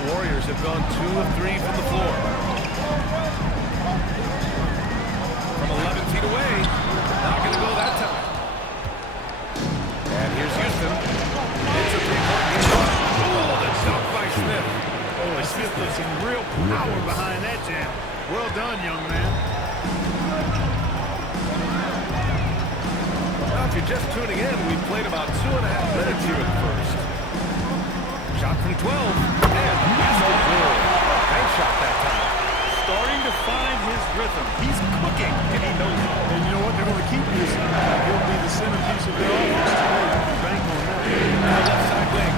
the Warriors have gone 2 of 3 from the floor. From 11 feet away. Not going to go that time. And here's Houston. It's a three-point game. Oh, the dunk by Smith. Oh, Smith put some real power behind that jam. Well done, young man. Now, if you're just tuning in, we've played about 2.5 minutes here in the first. Shot from 12, and basket good. Bank shot that time. Starting to find his rhythm. He's cooking, and he knows it. And you know what? They're going to keep using him. He'll be the centerpiece of their offense today. You can bank on that. Left side wing.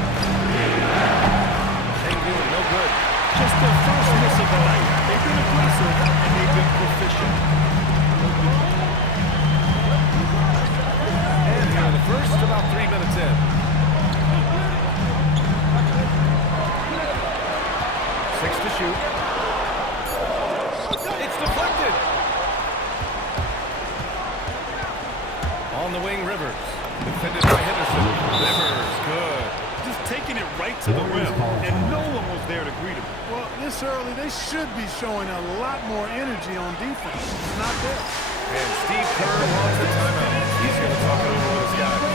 Sengun, no good. Just their first miss of the night. They've been aggressive, and they've been proficient. And here in the first, about 3 minutes in. 6 to shoot. It's deflected. On the wing, Rivers. Defended by Henderson. Rivers, good. Just taking it right to the rim, and no one was there to greet him. Well, this early, they should be showing a lot more energy on defense. It's not there. And Steve Kerr wants a timeout. He's going to talk it over with his guys.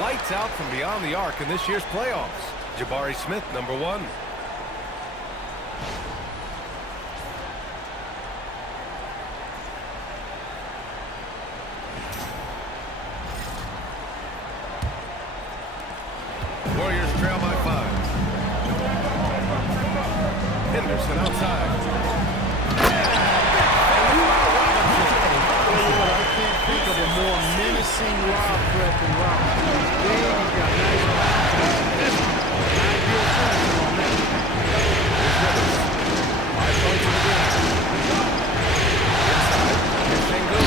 Lights out from beyond the arc in this year's playoffs. Jabari Smith, number 1. Warriors trail by 5. Henderson outside. I can't think of a more menacing lob threat than Robinson. He's big, he's got nice ideal finish on that. Here's Rivers. 5 points in the game. Inside. Here's Sengun.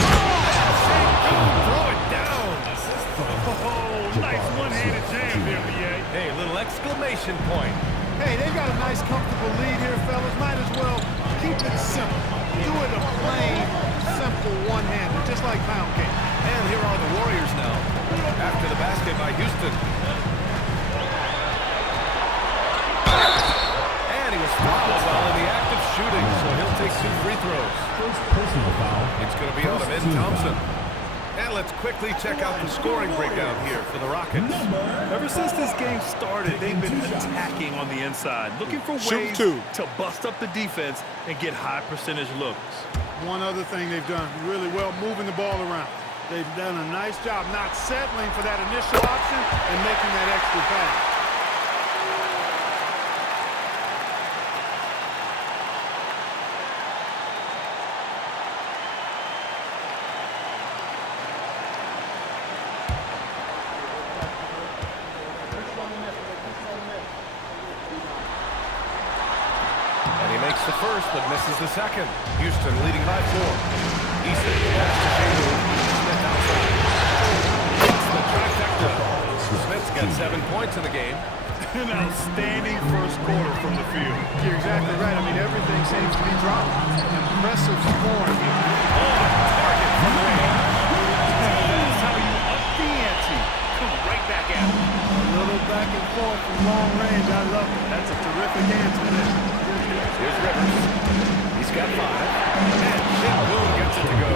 Sengun, throw it down. Oh, nice one-handed jam there, B.A. Hey, little exclamation point. Hey, they've got a nice, comfortable lead here, fellas. Might as well keep it simple. Do it a plain, simple one-hander, just like pound cake. And here are the Warriors now, after the basket by Houston. And he was fouled while in the act of shooting, so he'll take 2 free throws. First personal foul. It's going to be on Ben Thompson. And let's quickly check out the scoring breakdown here for the Rockets. Ever since this game started, they've been attacking on the inside, looking for ways to bust up the defense and get high percentage looks. One other thing they've done really well, moving the ball around. They've done a nice job not settling for that initial option and making that extra pass. Makes the first, but misses the second. Houston leading by 4. Easton pass to Sengun. Smith outside. It's the trifecta. Smith's got 7 points in the game. An outstanding first quarter from the field. You're exactly right. I mean, everything seems to be dropping. Impressive scoring. On target from range. That's how you up the ante. Come right back at him. A little back and forth from long range. I love it. That's a terrific answer there. Here's Rivers. He's got 5. And Sengun gets it to go.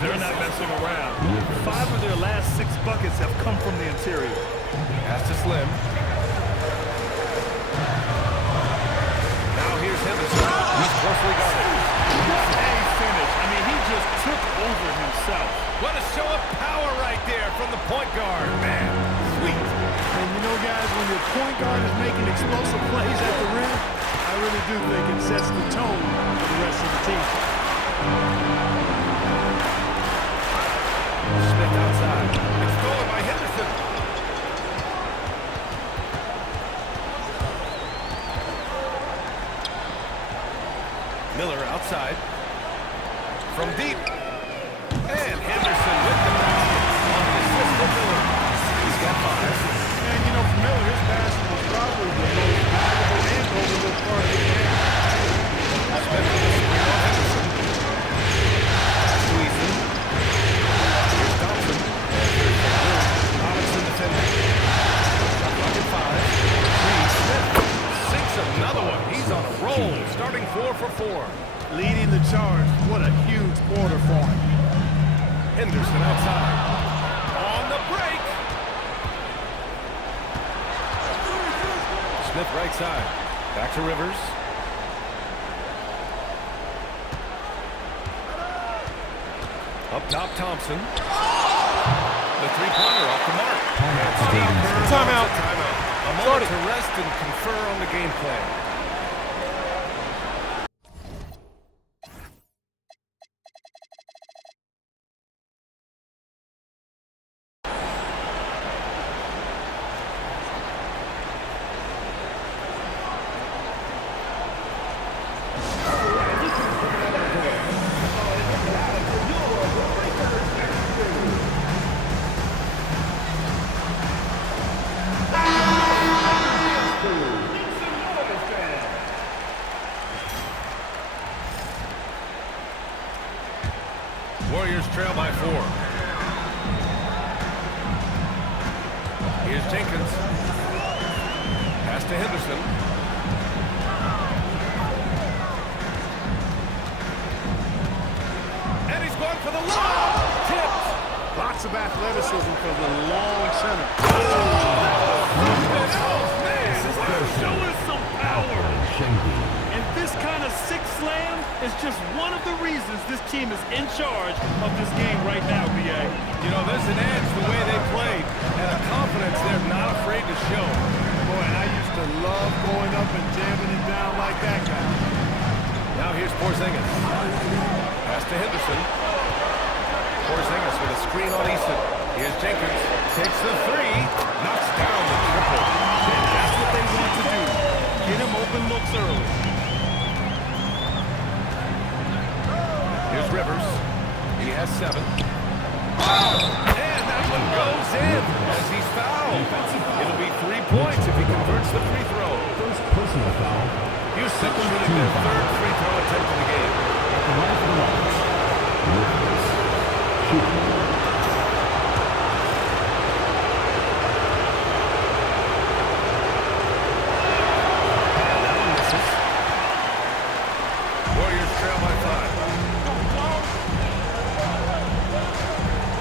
They're not messing around. 5 of their last 6 buckets have come from the interior. Pass to Slim. Now here's Henderson. He's closely guarded. A finish. I mean, he just took over himself. What a show of power right there from the point guard. Man, the point guard is making explosive plays at the rim, I really do think it sets the tone for the rest of the team. Smith outside. It's stolen by Henderson. Miller outside. From deep. And Henderson with the basket. On the assist for Miller. He's got 5. And, you know, for Miller, his basket was probably the most valuable and overlooked part of the game. Smith with the screen on Henderson. Squeezing. Here's Thompson. And here's Shaquille. Robinson defending. Shot clock at 5. 3. Smith sinks another one. He's on a roll. Starting 4 for 4. Leading the charge. What a huge quarter for him. Henderson outside. On the break. Smith right side. Back to Rivers. Up top, Thompson. The three-pointer off the mark. Timeout. A moment to rest and confer on the game plan. Warriors trail by 4. Here's Jenkins. Pass to Henderson. And he's going for the lob. Tipped. Lots of athleticism for the long center. Oh, man. Showing some power. And this kind of sick slam is just one of the reasons this team is in charge of this game right now, B.A. You know, there's an edge the way they played and a confidence they're not afraid to show. Boy, and I used to love going up and jamming it down like that guy. Now here's Porzingis. Pass to Henderson. Porzingis with a screen on Easton. Here's Jenkins. Takes the 3. Knocks down the triple. And that's what they want to do. Get him open looks early. Here's Rivers. He has 7. And that one goes in as he's fouled. It'll be 3 points if he converts the free throw. First personal foul. Houston shooting their 3rd free throw attempt of the game. At the line for the Rockets. Rivers. Shooting. Warriors trail by 5.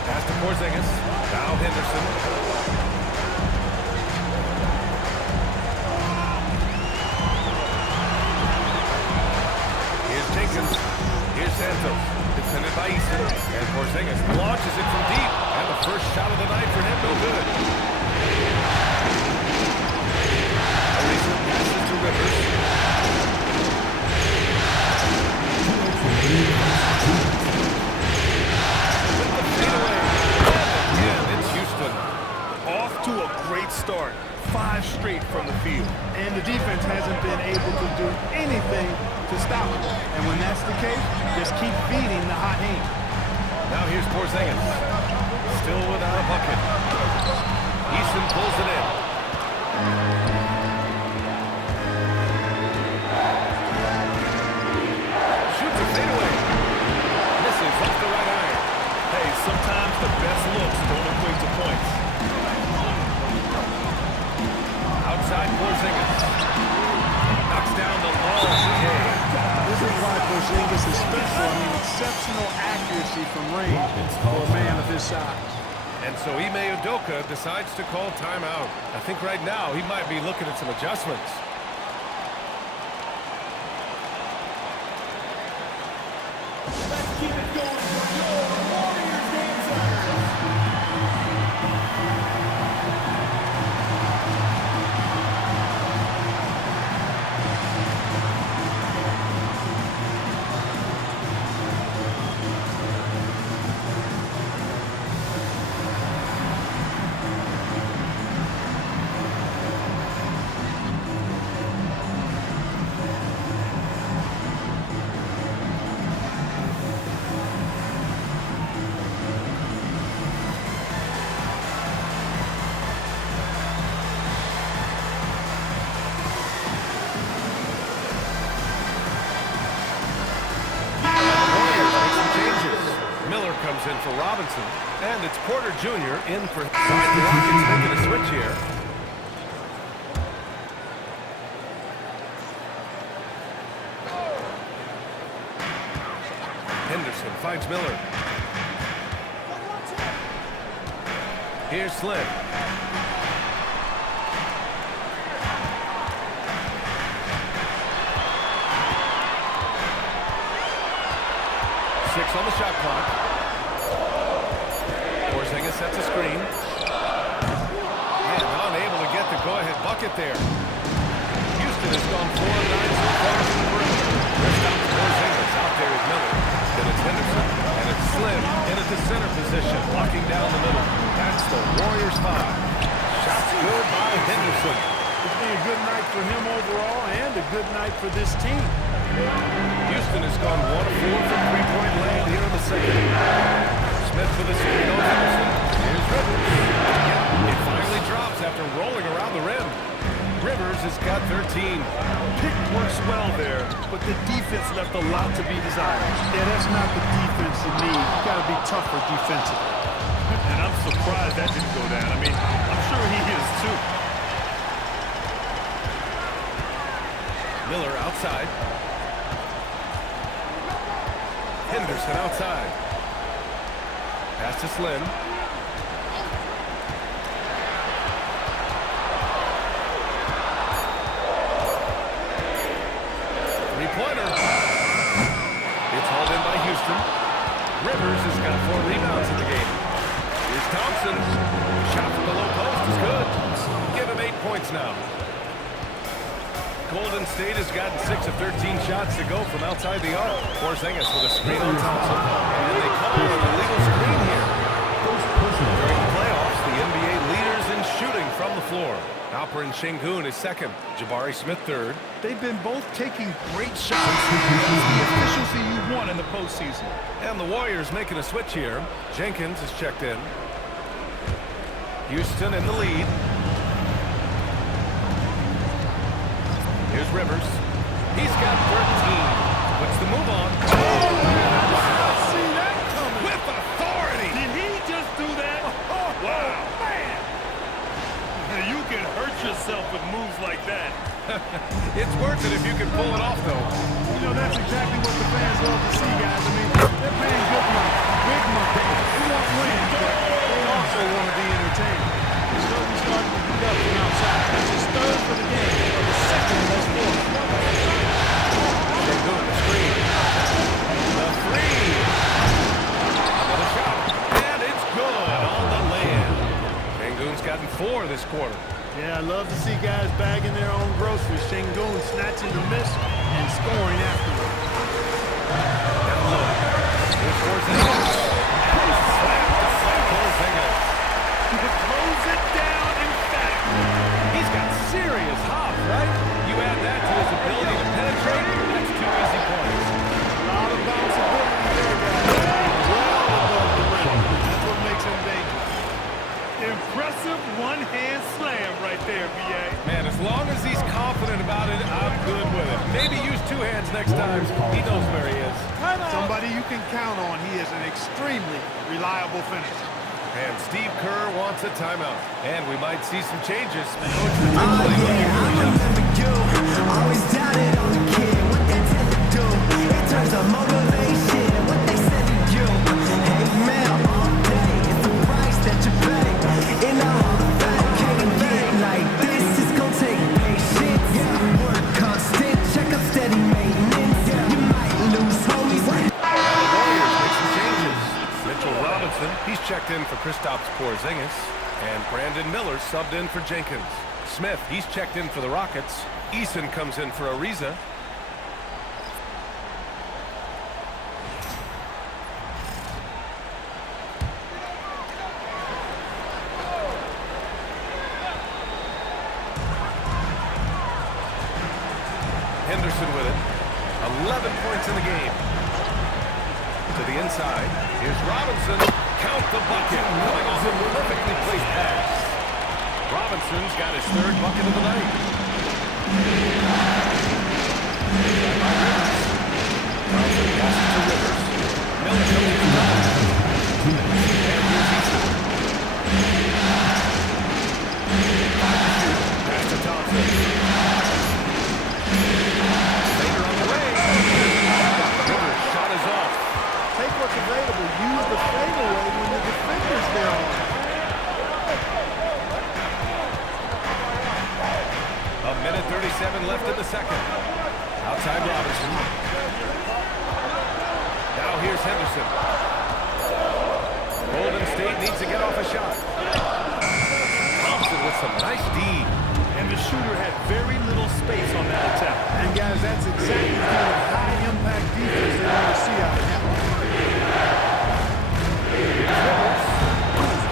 Pass to Porzingis. Now Henderson. Here's Jenkins. Here's Santos. Defended by Easton. And Porzingis launches it from deep. And the first shot of the night for him, no good. Ariza passes to Rivers. With the fadeaway. And again, it's Houston. Off to a great start. 5 straight from the field. And the defense hasn't been able to do anything to stop him. And when that's the case, just keep feeding the hot hand. Now here's Porzingis. Still without a bucket. Easton pulls it in. Shoots a fadeaway. Misses off the right iron. Hey, sometimes the best looks don't equate to points. Outside Porzingis. Knocks down the long game. This is why Porzingis is special. I mean, exceptional accuracy from range for a man of his size. And so Ime Udoka decides to call timeout. I think right now he might be looking at some adjustments. Let's keep it going for your Warriors dancers. in for Robinson. And it's Porter Jr. in for... The Rockets making a switch here. Henderson finds Miller. Here's Slim. On the shot clock. Porzingis sets a screen. And unable to get the go-ahead bucket there. Houston has gone 4 of 9 so far from the perimeter. Kristaps Porzingis out there with Miller. Then it's Henderson. And it's Slim in at the center position, blocking down the middle. That's the Warriors 5. Shots good by Henderson. It's been a good night for him overall and a good night for this team. Houston has gone 1 of 4 from three-point land here in the second. Smith with a screen on Henderson. Here's Rivers. Yeah, it finally drops after rolling around the rim. Rivers has got 13. Pick works well there, but the defense left a lot to be desired. Yeah, that's not the defense you need. You got to be tougher defensively. And I'm surprised that didn't go down. I mean, I'm sure he is too. Miller outside. Henderson outside. Pass to Slim. Three-pointer. It's hauled in by Houston. Rivers has got 4 rebounds in the game. Here's Thompson. Shot from the low post is good. Give him 8 points now. Golden State has gotten 6 of 13 shots to go from outside the arc. Porzingis with a screen on Thompson. And they call it an illegal screen here. During the playoffs, the NBA leaders in shooting from the floor. Alperen Şengün is second. Jabari Smith third. They've been both taking great shots. That's the efficiency you want in the postseason. And the Warriors making a switch here. Jenkins is checked in. Houston in the lead. Here's Rivers. He's got 13. Puts the move on. Oh, wow. See that coming. With authority. Did he just do that? Oh, wow. Man. You can hurt yourself with moves like that. It's worth it if you can pull it off, though. You know, that's exactly what the fans love to see, guys. I mean, they're paying good money, big money. They want wins, but they also want to be entertained. He's slowly starting to beat up from outside. That's his third for the game, or the second best score. They're doing the screen. The three. Another shot. And it's good on the layup. Şengün's gotten 4 this quarter. Yeah, I love to see guys bagging their own groceries. Şengün snatching the miss and scoring afterward. Down low. Here's Porzingis. Porzingis. To close it down emphatically. He's got serious hop, right? You add that to his ability to penetrate, that's 2 easy points. A lot of bounceability there, guys. Well above the rim. That's what makes him dangerous. Impressive one-hand slam right there, B.A. Man, as long as he's confident about it, I'm good with it. Maybe use 2 hands next time. He knows where he is. Somebody you can count on. He is an extremely reliable finisher. And Steve Kerr wants a timeout. And we might see some changes. Oh yeah, I remember you. Always doubted on the kid. What they tend to do in terms of motivation. What they said to you. Hate mail all day. It's the price that you pay. In the Hall of Fame, can't get like this. It's gonna take patience. Yeah, work constant. Check up steady maintenance. You might lose homies. Warriors make some changes. Mitchell Robinson, he's checked in for Kristaps Porzingis. And Brandon Miller subbed in for Jenkins. Smith, he's checked in for the Rockets. Eason comes in for Ariza. Henderson with it. 11 points in the game. To the inside. Here's Robinson. Count the bucket. Coming off a perfectly placed pass. Robinson's got his 3rd bucket of the night. Thompson passes to Rivers. Miller comes to the top. And here's Eason. Pass to Thompson. Later on the way. Rivers' shot is off. Take what's available. Use the fadeaway when the defender's there. A minute 37 left in the second. Outside Robinson. Now here's Henderson. Golden State needs to get off a shot. Thompson with some nice D. And the shooter had very little space on that attempt. And guys, that's exactly the kind of high-impact defense they want to see out of him.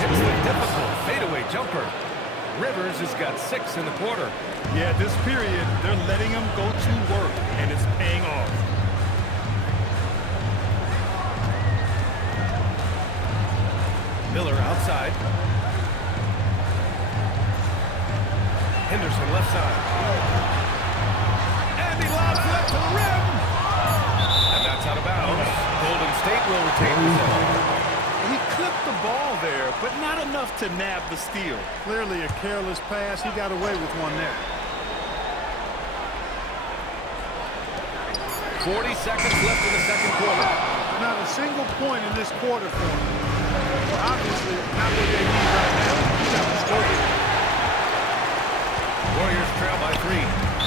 Hits the difficult fadeaway jumper. Rivers has got 6 in the quarter. Yeah, this period, they're letting him go to work, and it's paying off. Miller outside. Henderson left side. And he lobs it up to the rim. And that's out of bounds. Golden State will retain possession. He clipped the ball there, but not enough to nab the steal. Clearly a careless pass. He got away with one there. 40 seconds left in the second quarter. Not a single point in this quarter for him. Obviously, not what they need right now. That was good. Warriors trail by 3.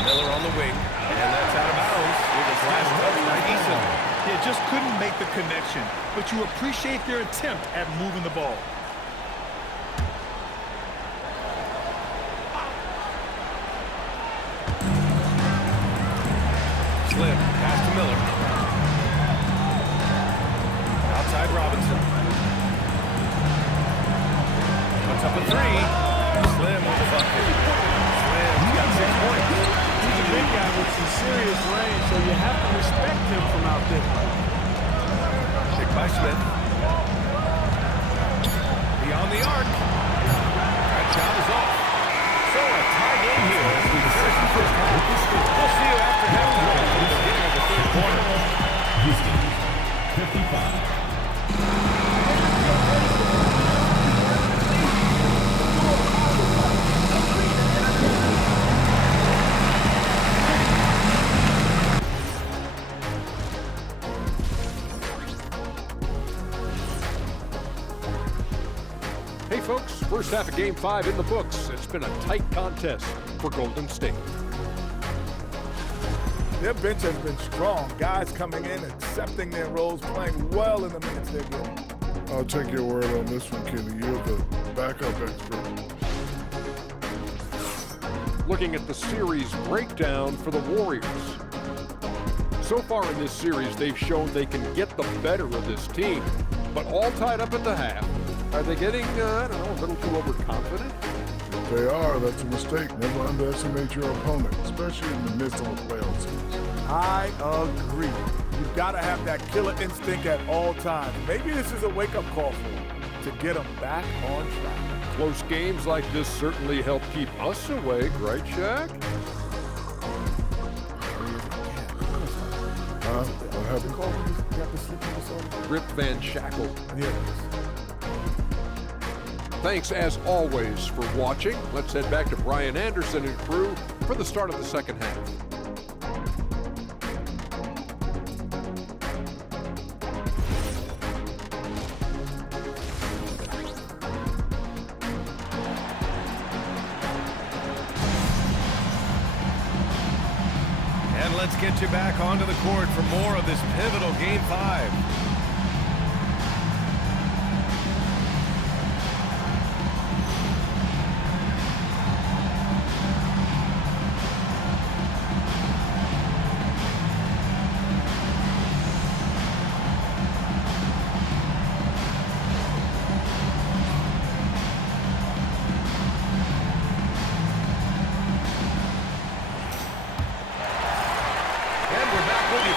Miller on the wing. And that's out of bounds with his last touch by Eason. He just couldn't make the connection, but you appreciate their attempt at moving the ball. Slim, pass to Miller. Outside Robinson. Puts up a 3. Slim with the bucket. Slim's got 6 points. He's a big guy with some serious range, so you have to respect him from out there. Kick by Smith. Beyond the arc. That shot is off. So a tie game here as we finish the first half. We'll see you after halftime at the beginning of the third quarter. Houston, 55. Hey folks, first half of Game 5 in the books. It's been a tight contest for Golden State. Their bench has been strong. Guys coming in, accepting their roles, playing well in the minutes they're getting. I'll take your word on this one, Kenny. You're the backup expert. Looking at the series breakdown for the Warriors. So far in this series, they've shown they can get the better of this team, but all tied up at the half. Are they getting, I don't know, a little too overconfident? If they are, that's a mistake. Never underestimate your opponent, especially in the midst of a playoff series. I agree. You've got to have that killer instinct at all times. Maybe this is a wake-up call for them to get them back on track. Close games like this certainly help keep us awake, right, Shaq? What happened? Rip Van Shackle. Yes. Thanks, as always, for watching. Let's head back to Brian Anderson and crew for the start of the second half. And let's get you back onto the court for more of this pivotal Game 5.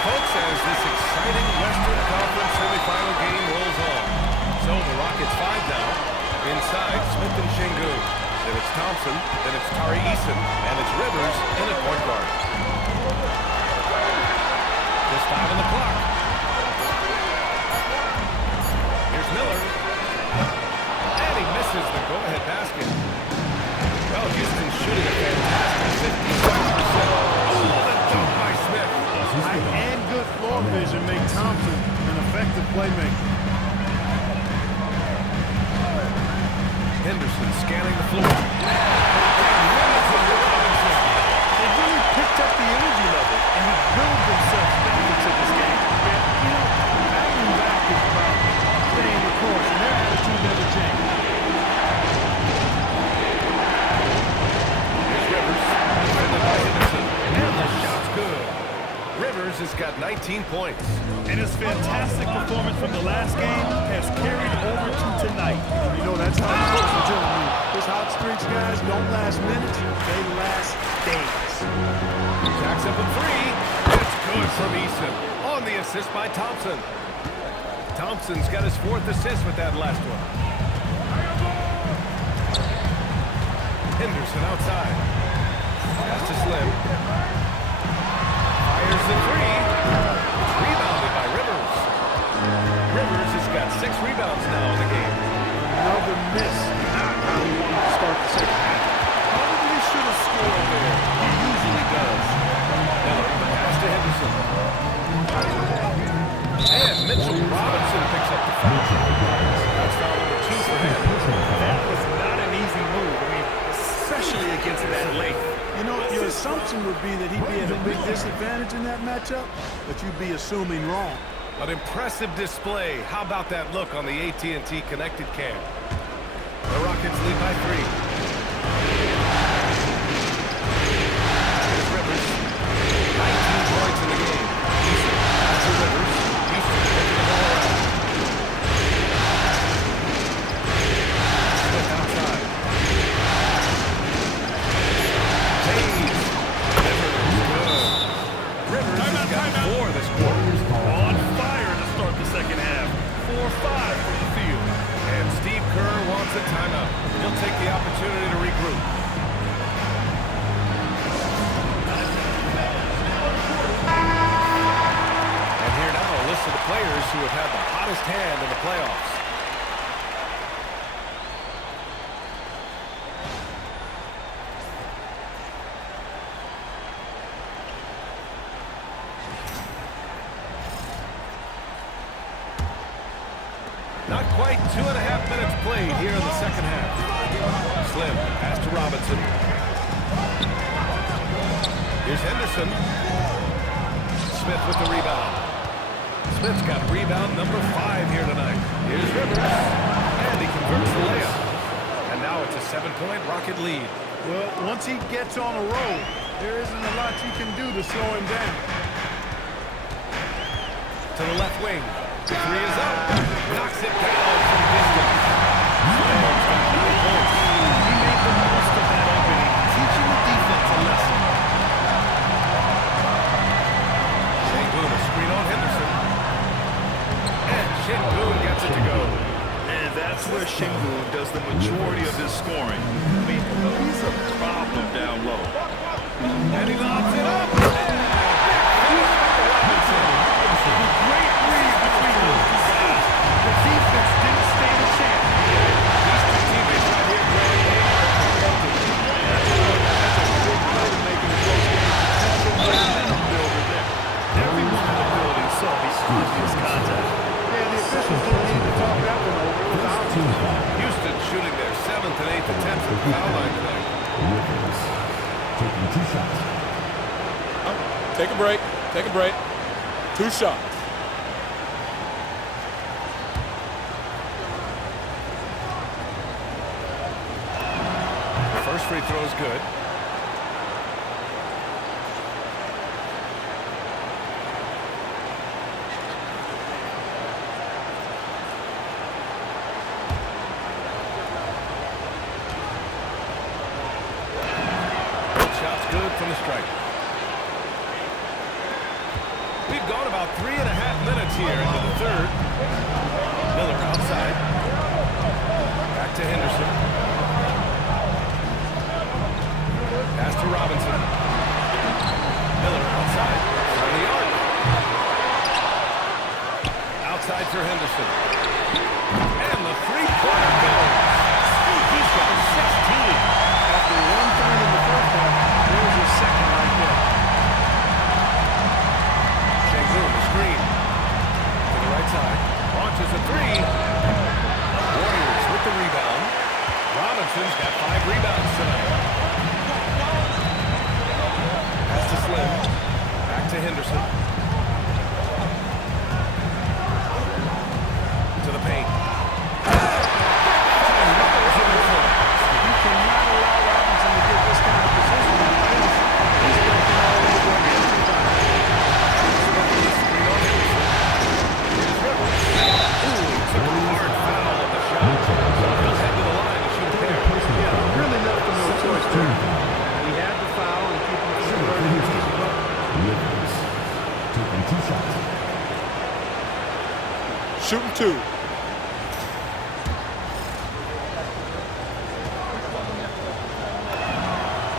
Folks, as this exciting Western Conference semifinal game rolls on. So the Rockets 5 now. Inside, Smith and Şengün. Then it's Thompson, then it's Tari Eason, and it's Rivers in at point guard. Just 5 on the clock. Here's Miller. Well, Houston's shooting a fantastic 57%. Oh, the dunk by Smith. Height and good floor vision make Thompson an effective playmaker. Henderson scanning the floor. They really picked up the energy level and he built themselves back into this game. You know, battling back is about staying the course, and their attitude never changed. Here's Rivers. Defended by Henderson. And the shot's good. Rivers has got 19 points. And his fantastic performance from the last game has carried over to tonight. You know, that's how the coach was telling me. Those hot streaks, guys, don't last minutes. They last days. Jacks up a three. It's good from Eason. On the assist by Thompson. Thompson's got his 4th assist with that last one. Henderson outside. Pass to Slim. Fires the three. Rebounded by Rivers. Rivers has got 6 rebounds now in the game. Another miss. Not how he wanted to start the second half. Probably should have scored there. He usually does. Miller, the pass to Henderson. And Mitchell Robinson picks up the foul. That's foul number 2 for him. That was not an easy move. I mean, especially against that length. You know, your assumption would be that he'd be at a big disadvantage in that matchup, but you'd be assuming wrong. An impressive display. How about that look on the AT&T connected cam? The Rockets lead by 3. Here's Rivers. 19 points in the game. Houston pass to Rivers. Houston taking the ball around. Smith outside. Hayes. Rivers good. Rivers has got 4 this quarter. On fire to start the second half. 4-5 from the field. And Steve Kerr wants a timeout. He'll take the opportunity to regroup. And here now a list of the players who have had the hottest hand in the playoffs. Not quite 2.5 minutes played here in the second half. Slim, pass to Robinson. Here's Henderson. Smith with the rebound. Smith's got rebound number 5 here tonight. Here's Rivers. And he converts the layup. And now it's a 7-point Rocket lead. Well, once he gets on a roll, there isn't a lot you can do to slow him down. To the left wing. The 3 is up. Knocks it down from distance. Slim's got 9 points. He made the most of that opening, teaching the defense a lesson. Şengün, a screen on Henderson. And Şengün gets it to go. And that's where Şengün does the majority of his scoring. I mean, he's a problem down low. And he lobs it up. Great read between those two guys. The defense didn't stand a chance. These 2 teammates right here, Greg. That's a big play to make in a close game. That's a momentum builder there. Everyone in the building saw the obvious contact. Yeah, the officials didn't need to talk that one over. It was out. Houston shooting their 7th and 8th attempts at the foul line tonight. Rivers taking 2 shots. Take a break. Take a break. 2 shots. The first free throw is good. Shot's good from the stripe. We've gone about 3.5 minutes here into the third. Miller outside. Back to Henderson. Pass to Robinson. Miller outside. On the arc. Outside for Henderson. And the three-pointer goes. He's got 16 after Robinson's got 5 rebounds tonight. Pass to Slim. Back to Henderson. To the paint. You cannot allow Robinson to get this kind of position on defense. He's breaking all over everybody. Screen on Henderson. Ooh, took a hard foul on the shot. He'll head to the line to shoot a pair. Yeah, really left him no choice there. He had the foul and keep him converting his easy bucket. Rivers taking 2 shots. Shooting 2.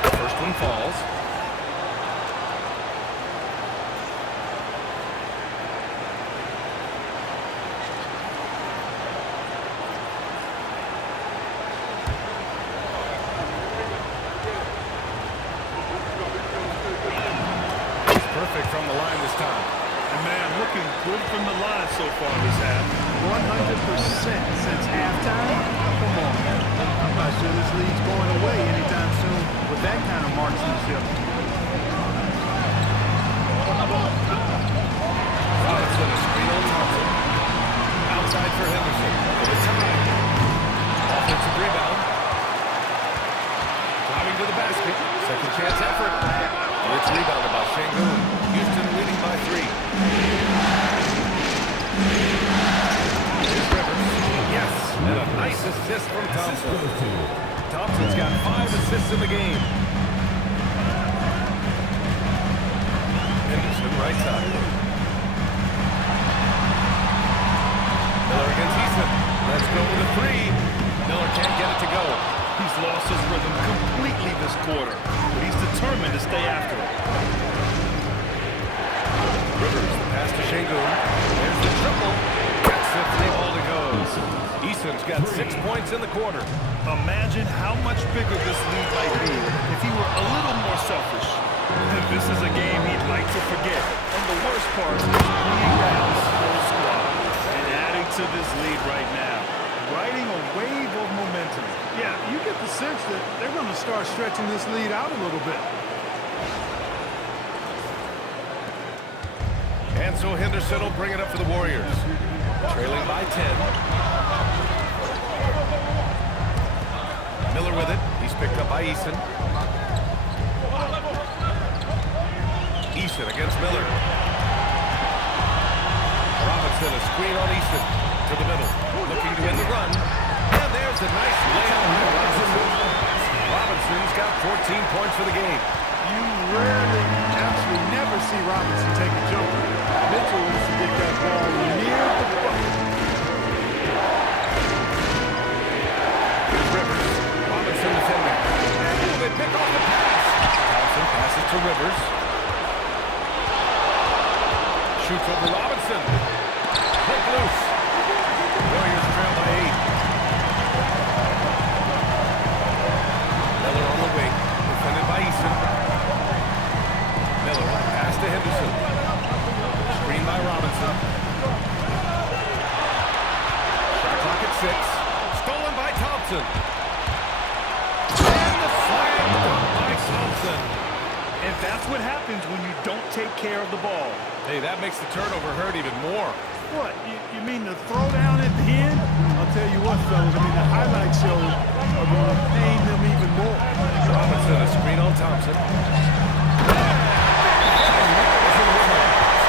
First one falls. Perfect from the line this time. And man, looking good from the line so far this half. 100% since halftime. Come on, man. I'm not sure this lead's going away anytime soon with that kind of marksmanship. Robinson, a screen on Thompson. Outside for Henderson. For the time. Offensive rebound. Driving to the basket. Second chance effort. It's rebounded by Şengün. Houston leading by 3. Here's Rivers. Yes, and a nice assist from Thompson. Thompson's got 5 assists in the game. Henderson, right side. Miller against Eason. Let's go with a 3. Miller can't get it to go. He's lost his rhythm completely this quarter, but he's determined to stay after it. Rivers, the pass to Şengün. There's the triple. That's the 3 ball to go. Eason's got 6 points in the quarter. Imagine how much bigger this lead might be if he were a little more selfish. This is a game he'd like to forget. And the worst part is bringing down his whole squad and adding to this lead right now. Riding a wave of momentum. Yeah, you get the sense that they're going to start stretching this lead out a little bit. And so Henderson will bring it up for the Warriors. Trailing by 10. Miller with it. He's picked up by Eason. Eason against Miller. Robinson, a screen on Eason. To the middle. Looking to end the run. And there's a nice layup by Robinson. Robinson's got 14 points for the game. You rarely, actually never see Robinson take a jumper. Mitchell wants to get that ball near the bucket. Here's Rivers. Robinson defending. Ooh, they pick off the pass. Thompson passes to Rivers. Shoots over Robinson. Break loose. Warriors trail by 8. Miller on the wing. Defended by Eason. Miller pass to Henderson. Screen by Robinson. Shot clock at 6. Stolen by Thompson. And the slam dunk by Thompson. And that's what happens when you don't take care of the ball. Hey, that makes the turnover hurt even more. What, you mean the throwdown at the end? I'll tell you what, fellas, I mean, the highlight shows are going to pain them even more. Robinson, a screen on Thompson.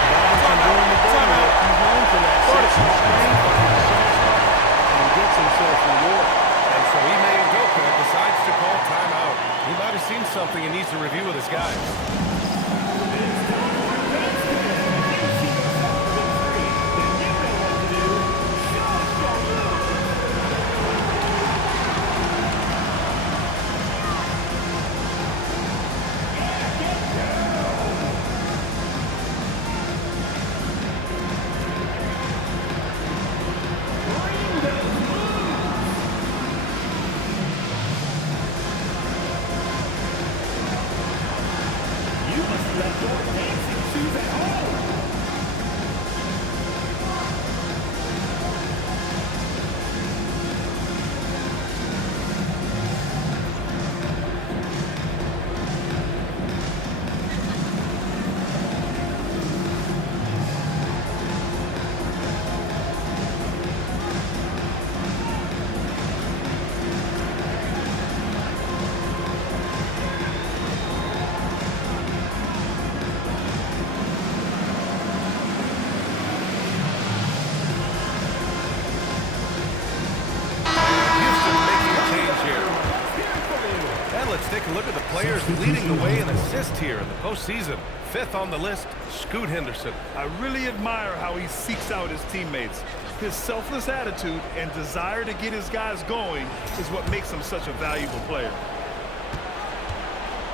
Robinson doing the ball, he's known for that. Sets some screen, finds a soft spot, and gets himself reward. And so Ime Udoka decides to call timeout. He might have seen something and needs to review with his guys. Let's take a look at the players leading the way in assists here in the postseason. 5th on the list, Scoot Henderson. I really admire how he seeks out his teammates. His selfless attitude and desire to get his guys going is what makes him such a valuable player.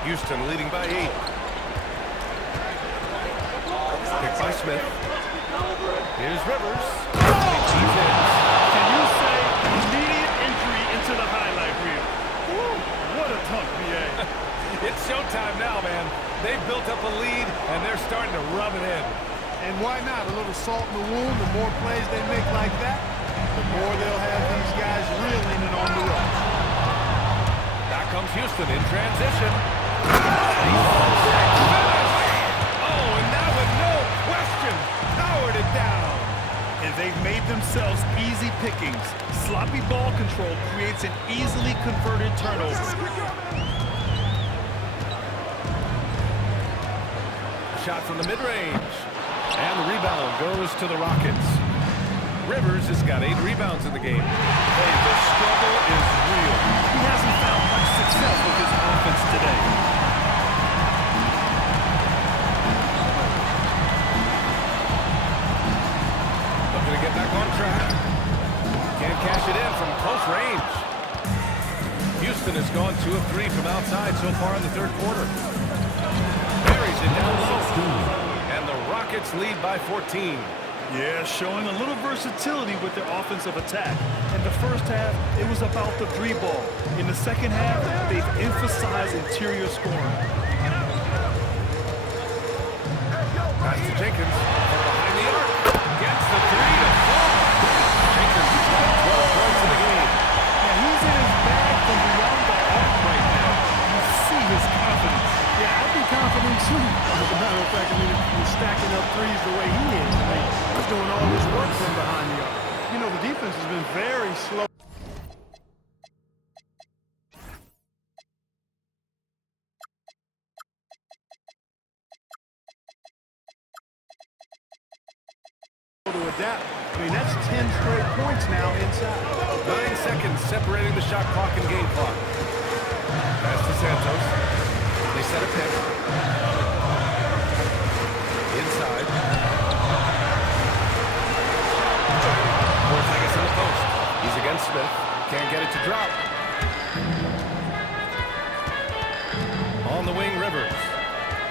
Houston leading by 8. Picked by Smith. Here's Rivers. Can you say immediate entry into the highlight reel? Woo, what a dunk, BA. It's showtime now, man. They've built up a lead, and they're starting to rub it in. And why not? A little salt in the wound. The more plays they make like that, the more they'll have these guys reeling and on the rush. Back comes Houston in transition. Oh, and now with no question, powered it down. And they've made themselves easy pickings. Sloppy ball control creates an easily converted turnover. Shot from the mid-range. And the rebound goes to the Rockets. Rivers has got 8 rebounds in the game. Hey, the struggle is real. He hasn't found much success with his offense today. Looking to get back on track. Can't cash it in from close range. Houston has gone 2 of 3 from outside so far in the 3rd quarter. Buries it down low. And the Rockets lead by 14. Yeah, showing a little versatility with their offensive attack. In the first half, it was about the 3 ball. In the second half, they've emphasized interior scoring. Pass to Jenkins from behind the arc. Gets the 3 to fall. Jenkins has got 12 points in the game. Yeah, he's in his bag from beyond the arc right now. You see his confidence. Yeah, I'd be confident too. As a matter of fact, I mean, if he's stacking up threes the way he is, I mean, he's doing all this work from behind the arc. You know, the defense has been very slow. To adapt. I mean, that's 10 straight points now inside. 9 seconds separating the shot clock and game clock. Pass to Santos. They set a pick. Inside. Porzingis in the post. He's against Smith. Can't get it to drop. On the wing, Rivers.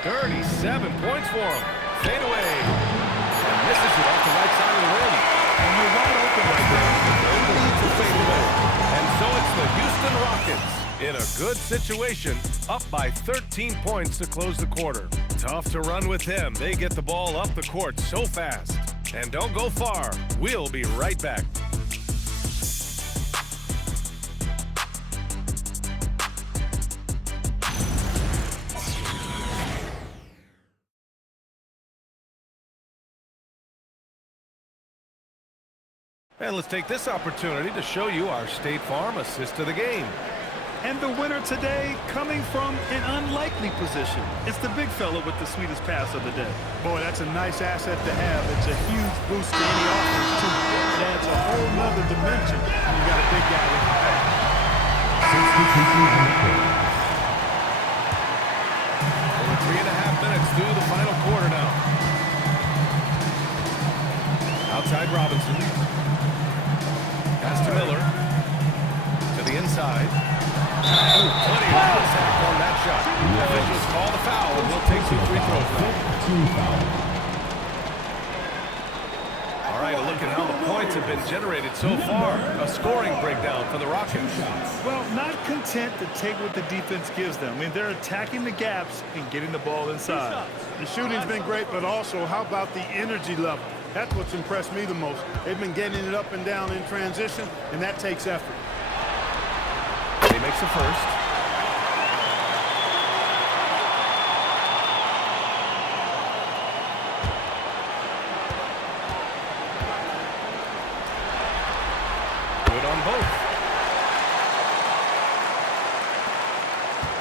37 points for him. Fade away. And misses it off the right side of the rim. And you're wide open right there. No need to fade away. And so it's the Houston Rockets in a good situation, up by 13 points to close the quarter. Tough to run with them. They get the ball up the court so fast. And don't go far. We'll be right back. And let's take this opportunity to show you our State Farm assist to the game. And the winner today coming from an unlikely position. It's the big fella with the sweetest pass of the day. Boy, that's a nice asset to have. It's a huge boost to any offense, too. It adds a whole nother dimension when you got a big guy with your back. Over 3.5 minutes through the final quarter now. Outside Robinson. Pass to Miller. To the inside. Plenty of contact on that shot. Officials call the foul, and we'll take 2 free throws now. All right, a look at how the points have been generated so far. A scoring breakdown for the Rockets. Well, not content to take what the defense gives them. I mean, they're attacking the gaps and getting the ball inside. The shooting's been great, but also, how about the energy level? That's what's impressed me the most. They've been getting it up and down in transition, and that takes effort. He makes the first. Good on both.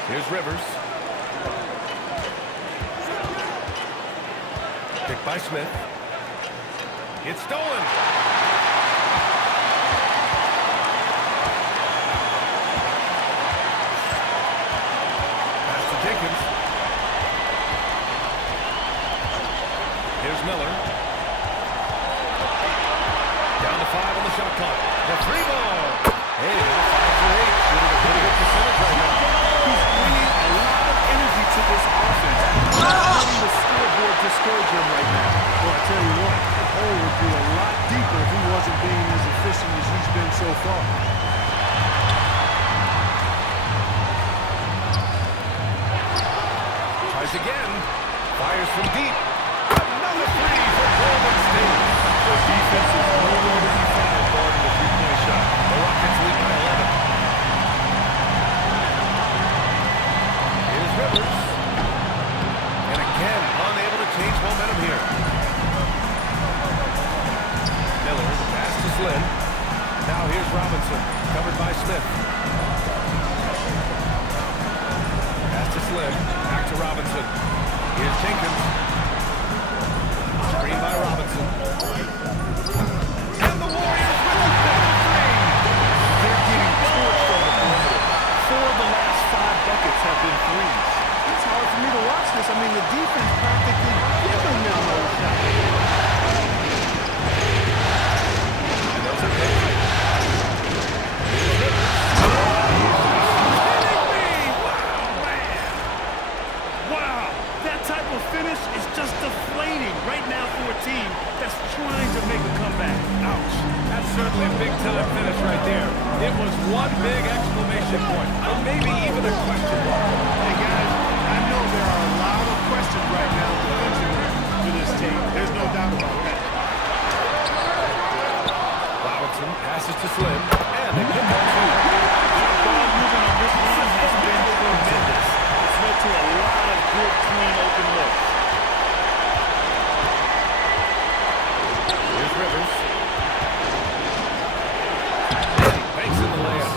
Here's Rivers. Picked by Smith. It's stolen. Jenkins. Here's Miller. Down to 5 on the shot clock. The 3 ball. Hey, now 5 for 8. Shooting a pretty good percentage right now. He's bringing a lot of energy to this offense. Not letting the scoreboard discourage him right now. Well, I tell you what, the hole would be a lot deeper if he wasn't being as efficient as he's been so far. Tries again. Fires from deep. Another 3 for Golden State. The defense is nowhere to be found guarding the three-point shot. The Rockets lead by 11. Here's Rivers. And again, unable to change momentum here. Miller, pass to Slim. Now here's Robinson, covered by Smith. Pass to Slim, back to Robinson. Here's Jenkins. Screen by Robinson. And the Warriors with a big 3. They're getting torched on the perimeter. 4 of the last 5 buckets have been threes. It's hard for me to watch this. I mean, the defense practically giving them those shots. And those are big. Wow, that type of finish is just deflating right now for a team that's trying to make a comeback. Ouch. That's certainly a big-time finish right there. It was one big exclamation point, or maybe even a question mark. Hey, guys, I know there are a lot of questions right now defensively for this team. There's no doubt about that. Robinson passes to Slim, and they get that 2. Ball moving on this line has been tremendous. It's led to a lot of good, clean, open looks. Here's Rivers. And he banks in the layup.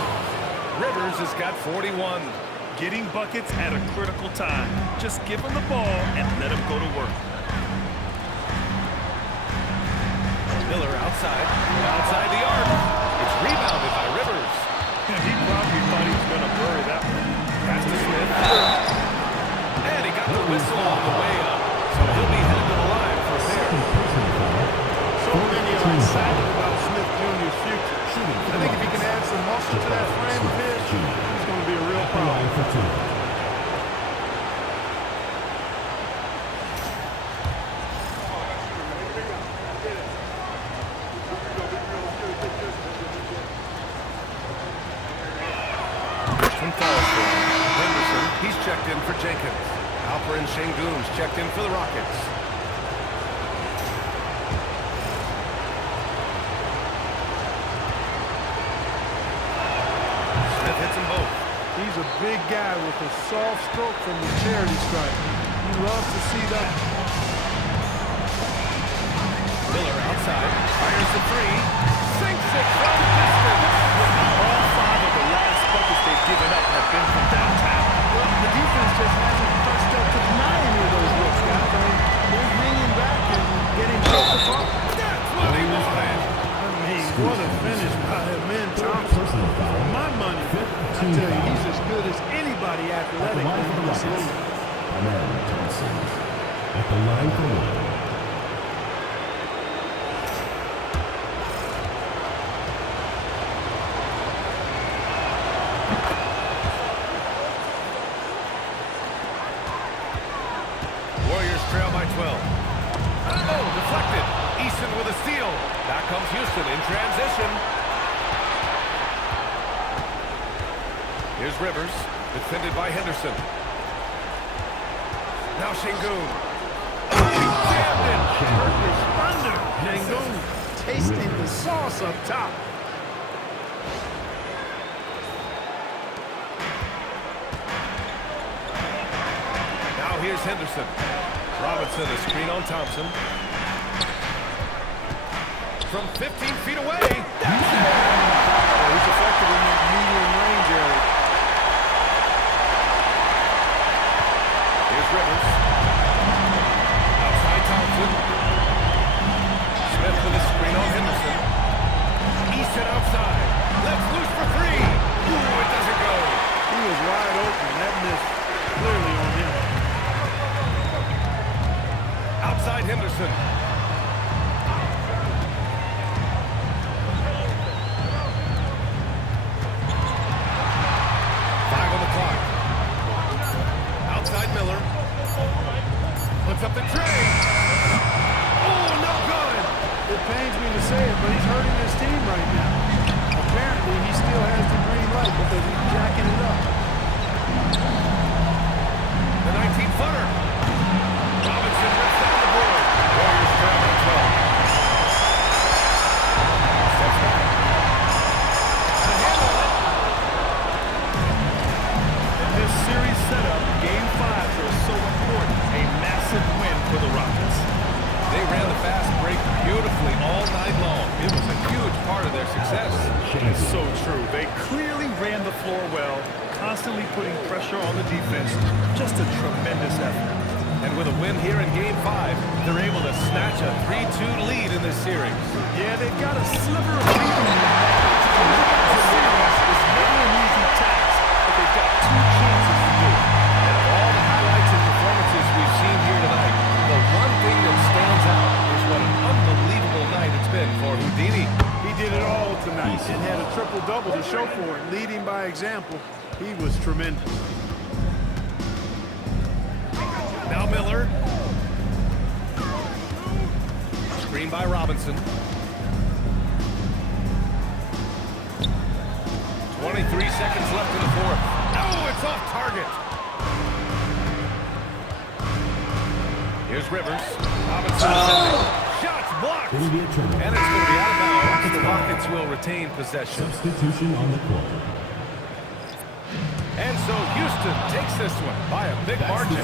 Rivers has got 41. Getting buckets at a critical time. Just give him the ball and let him go to work. Miller outside the arc. It's rebounded by Rivers. He probably thought he was going to bury that one. Pass to Smith. And he got the whistle on the way up. So he'll be headed to the line for a pair. So many are excited about Smith Jr.'s future. I think if he can add some muscle to that frame of his, he's going to be a real problem. Henderson, he's checked in for Jenkins. Alperen Şengün's checked in for the Rockets. Smith hits them both. He's a big guy with a soft stroke from the charity stripe. You love to see that. Miller outside, fires the 3, sinks it from distance. All 5 of the last buckets they've given up have been from downtown. Well, the defense just hasn't touched up to deny any of those looks, guys. I mean, they're hanging back and getting built apart. That's what he wanted. I mean, what a finish by Amen Thompson. For my money, I tell you, he's as good as anybody athletic in this league. Amen Thompson at the line for one. Warriors trail by 12. Oh, deflected. Easton with a steal. Back comes Houston in transition. Here's Rivers, defended by Henderson. Now Şengün. Oh, he jammed it. Turkish thunder. Şengün tasting the sauce up top. Now here's Henderson. Robinson, a screen on Thompson. From 15 feet away. That's it. He's effective in that medium range area. Here's Rivers. Outside Thompson. Smith with a screen on Henderson. Easton outside. Left loose for 3. Ooh, it doesn't go. He was wide open. That missed clearly on him. inside Henderson. 5 on the clock. Outside Miller. Puts up the tray. Oh, no good. It pains me to say it, but he's hurting his team right now. Apparently, he still has the green light because he's jacking it up. The 19-footer. Robinson rips down the board. Warriors trail by 12. Steps back. The handle it. In this series setup, Game 5s are so important. A massive win for the Rockets. They ran the fast break beautifully all night long. It was a huge part of their success. It's so true. They clearly ran the floor well, constantly putting pressure on the defense. Just a tremendous effort. And with a win here in Game 5, they're able to snatch a 3-2 lead in this series. Yeah, they've got a sliver of lead in the series. It's never an easy task, but they've got 2 chances to do it. And of all the highlights and performances we've seen here tonight, the one thing that stands out is what an unbelievable night it's been for Houdini. He did it all tonight and had a triple-double to show for it. Leading by example, he was tremendous. Now Miller. Screen by Robinson. 23 seconds left in the fourth. Oh, it's off target. Here's Rivers. Robinson sending. Shots blocked. It'll be a turnover. And it's going to be out of bounds. The Rockets will retain possession. Substitution on the court. And so Houston takes this one by a big margin.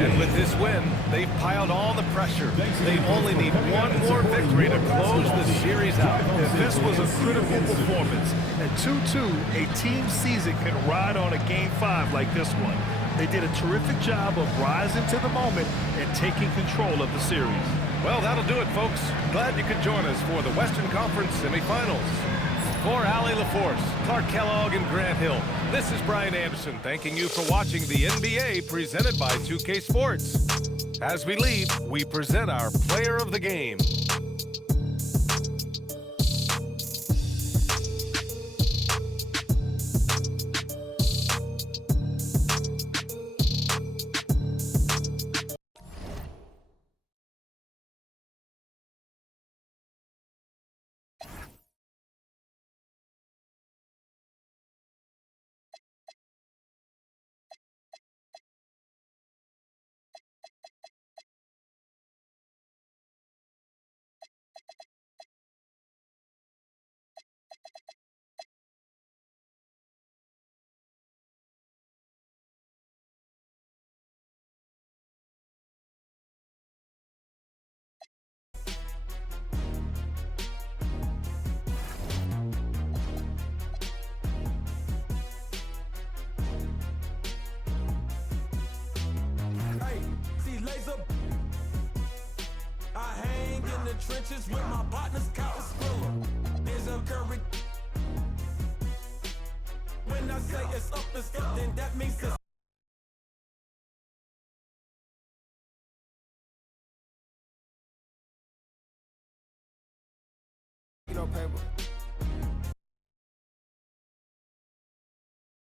And with this win, they've piled all the pressure. They only need one more victory to close the series out. And this was a critical performance. At 2-2, a team season can ride on a Game 5 like this one. They did a terrific job of rising to the moment and taking control of the series. Well, that'll do it, folks. Glad you could join us for the Western Conference semifinals. For Allie LaForce, Clark Kellogg, and Grant Hill, this is Brian Anderson thanking you for watching the NBA presented by 2K Sports. As we leave, we present our player of the game. I hang in the trenches with my partners, Kyle Skrilla. There's a curry. When I say it's up, then that means it's